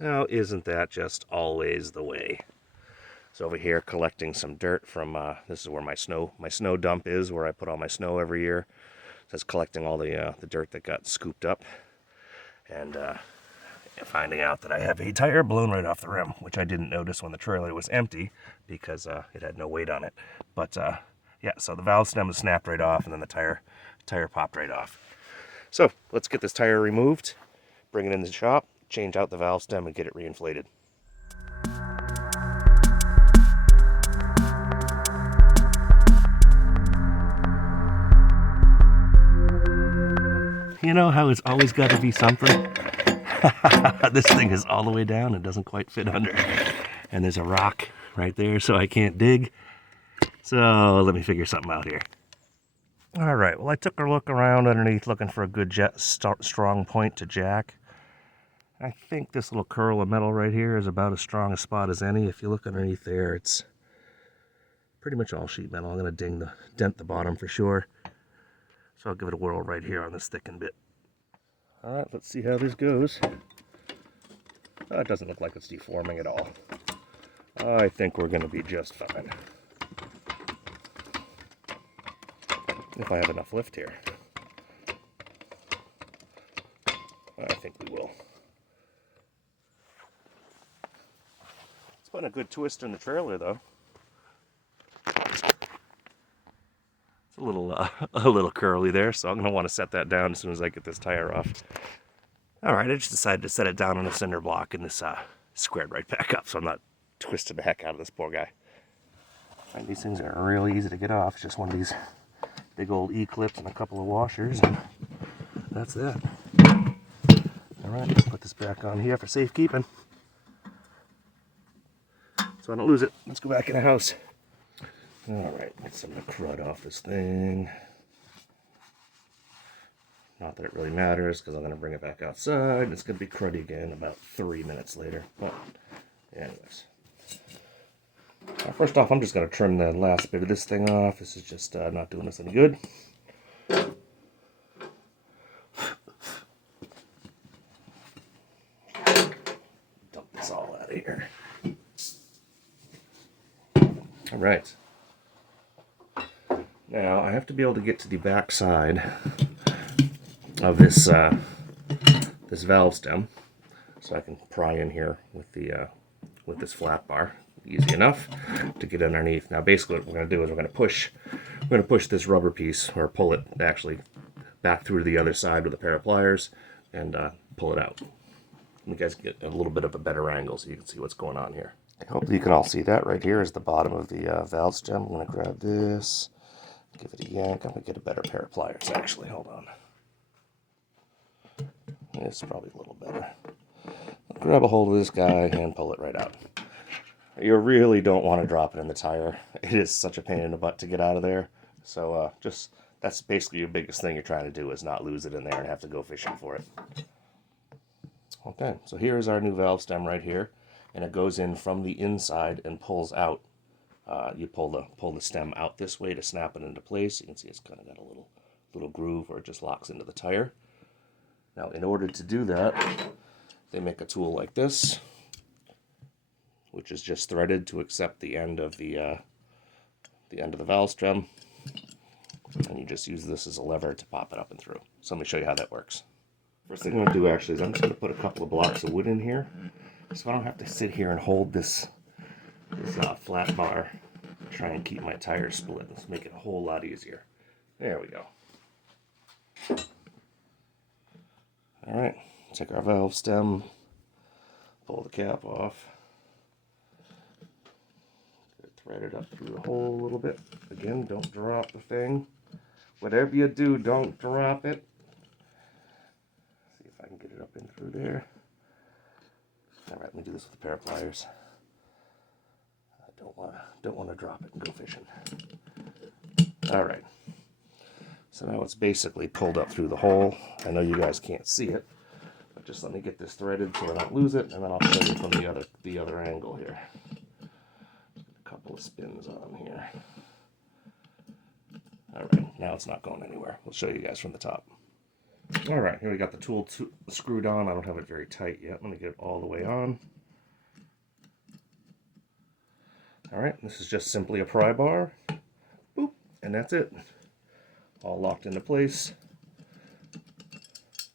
Now, isn't that just always the way? So over here collecting some dirt from, this is where my snow dump is, where I put all my snow every year. Just collecting all the dirt that got scooped up. And finding out that I have a tire blown right off the rim, which I didn't notice when the trailer was empty because it had no weight on it. But yeah, so the valve stem was snapped right off, and then the tire popped right off. So let's get this tire removed, bring it in the shop, change out the valve stem, and get it reinflated. You know how it's always got to be something? This thing is all the way down and doesn't quite fit under. And there's a rock right there, so I can't dig. So let me figure something out here. All right, well, I took a look around underneath looking for a good strong point to jack. I think this little curl of metal right here is about as strong a spot as any. If you look underneath there, it's pretty much all sheet metal. I'm going to dent the bottom for sure. So I'll give it a whirl right here on this thickened bit. All right, let's see how this goes. It doesn't look like it's deforming at all. I think we're going to be just fine. If I have enough lift here. I think we will. It's putting a good twist in the trailer, though. It's a little curly there, so I'm going to want to set that down as soon as I get this tire off. All right, I just decided to set it down on a cinder block, and this squared right back up, so I'm not twisting the heck out of this poor guy. Right, these things are really easy to get off. It's just one of these big old E-clips and a couple of washers, and that's that. All right, put this back on here for safekeeping, so I don't lose it. Let's go back in the house. All right, get some of the crud off this thing. Not that it really matters, because I'm going to bring it back outside, and it's going to be cruddy again about 3 minutes later. But anyways. First off, I'm just going to trim the last bit of this thing off. This is just not doing us any good. Dump this all out of here. All right. Now, I have to be able to get to the back side of this this valve stem, so I can pry in here with this flat bar. Easy enough to get underneath. Now basically what we're going to do is we're going to push this rubber piece, or pull it actually back through to the other side with a pair of pliers and pull it out. You guys get a little bit of a better angle so you can see what's going on here. Hopefully you can all see that. Right here is the bottom of the valve stem. I'm going to grab this, give it a yank. I'm going to get a better pair of pliers actually. Hold on. It's probably a little better. I'll grab a hold of this guy and pull it right out. You really don't want to drop it in the tire. It is such a pain in the butt to get out of there. So that's basically your biggest thing you're trying to do, is not lose it in there and have to go fishing for it. Okay, so here's our new valve stem right here, and it goes in from the inside and pulls out. You pull the stem out this way to snap it into place. You can see it's kind of got a little groove where it just locks into the tire. Now, in order to do that, they make a tool like this, which is just threaded to accept the end of the valve stem, and you just use this as a lever to pop it up and through. So let me show you how that works. First thing I'm going to do actually is I'm just going to put a couple of blocks of wood in here, so I don't have to sit here and hold this flat bar, try and keep my tires split. Let's make it a whole lot easier. There we go. All right, take our valve stem, pull the cap off. Thread it up through the hole a little bit. Again, don't drop the thing. Whatever you do, don't drop it. See if I can get it up in through there. All right, let me do this with a pair of pliers. I don't want to drop it and go fishing. All right. So now it's basically pulled up through the hole. I know you guys can't see it, but just let me get this threaded so I don't lose it, and then I'll show you from the other angle here. Couple of spins on here. All right, now it's not going anywhere. We'll show you guys from the top. All right, here we got the tool screwed on. I don't have it very tight yet. Let me get it all the way on. All right, this is just simply a pry bar. Boop, and that's it. All locked into place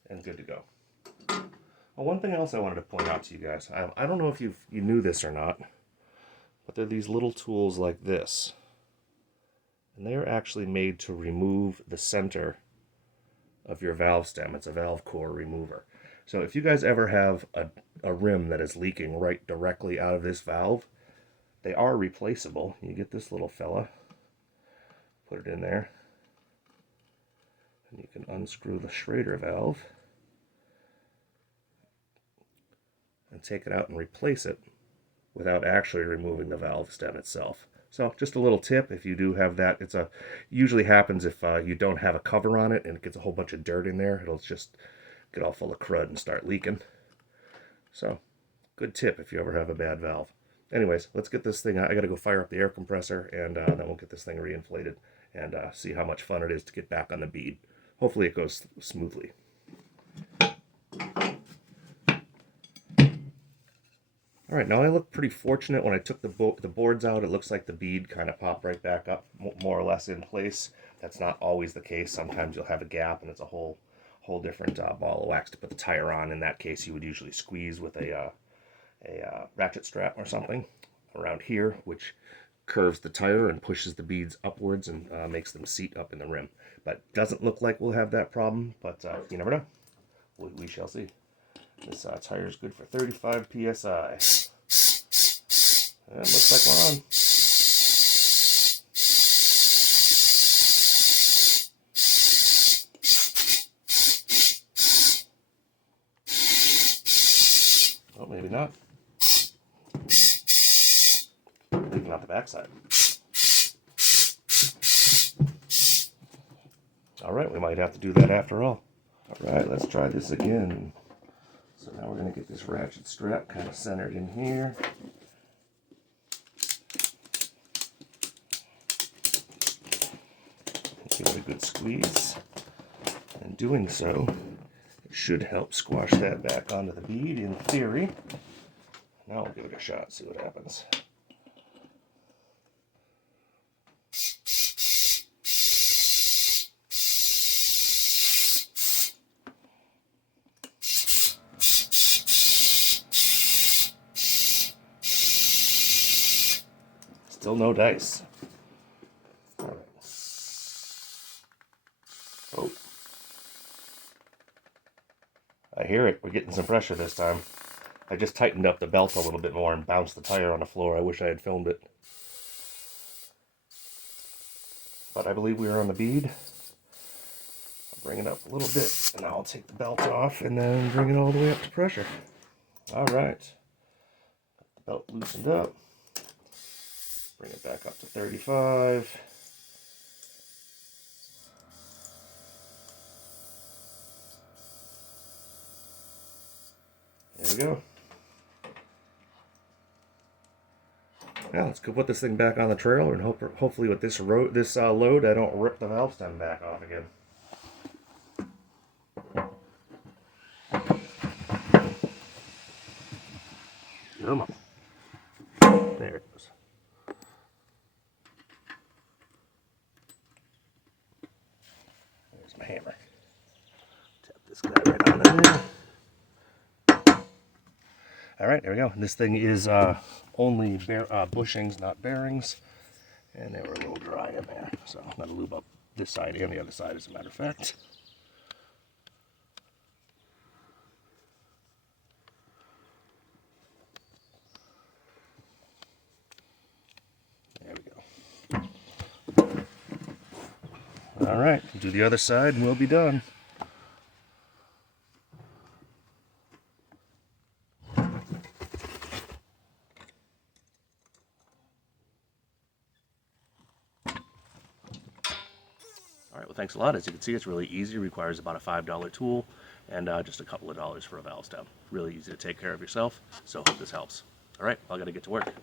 and good to go. Well, one thing else I wanted to point out to you guys. I don't know if you knew this or not, but they're these little tools like this. And they're actually made to remove the center of your valve stem. It's a valve core remover. So if you guys ever have a rim that is leaking right directly out of this valve, they are replaceable. You get this little fella, put it in there, and you can unscrew the Schrader valve and take it out and replace it without actually removing the valve stem itself. So just a little tip, if you do have that, usually happens if you don't have a cover on it and it gets a whole bunch of dirt in there. It'll just get all full of crud and start leaking. So good tip if you ever have a bad valve. Anyways, let's get this thing out. I got to go fire up the air compressor, and then we'll get this thing re-inflated and see how much fun it is to get back on the bead. Hopefully it goes smoothly. All right, now I look pretty fortunate. When I took the boards out, it looks like the bead kind of popped right back up, more or less in place. That's not always the case. Sometimes you'll have a gap and it's a whole different ball of wax to put the tire on. In that case, you would usually squeeze with a ratchet strap or something around here, which curves the tire and pushes the beads upwards and makes them seat up in the rim. But doesn't look like we'll have that problem, but you never know. We shall see. This tire is good for 35 psi. It looks like we're on. Oh, maybe not. Leaving out the backside. All right, we might have to do that after all. All right, let's try this again. So now we're going to get this ratchet strap kind of centered in here. Give it a good squeeze. And doing so, it should help squash that back onto the bead in theory. Now we'll give it a shot, see what happens. Still no dice. All right. Oh. I hear it. We're getting some pressure this time. I just tightened up the belt a little bit more and bounced the tire on the floor. I wish I had filmed it. But I believe we are on the bead. I'll bring it up a little bit, and I'll take the belt off and then bring it all the way up to pressure. All right. The belt loosened up. Bring it back up to 35. There we go. Now let's go put this thing back on the trailer, and hopefully with this load, I don't rip the valve stem back off again. Come on. There it goes. There's my hammer. Tap this guy right on there. All right, there we go. This thing is only bushings, not bearings. And they were a little dry in there. So I'm going to lube up this side and the other side, as a matter of fact. There we go. All right, do the other side and we'll be done. All right, well, thanks a lot. As you can see, it's really easy. It requires about a $5 tool and just a couple of dollars for a valve stem. Really easy to take care of yourself, so hope this helps. All right, I got to get to work.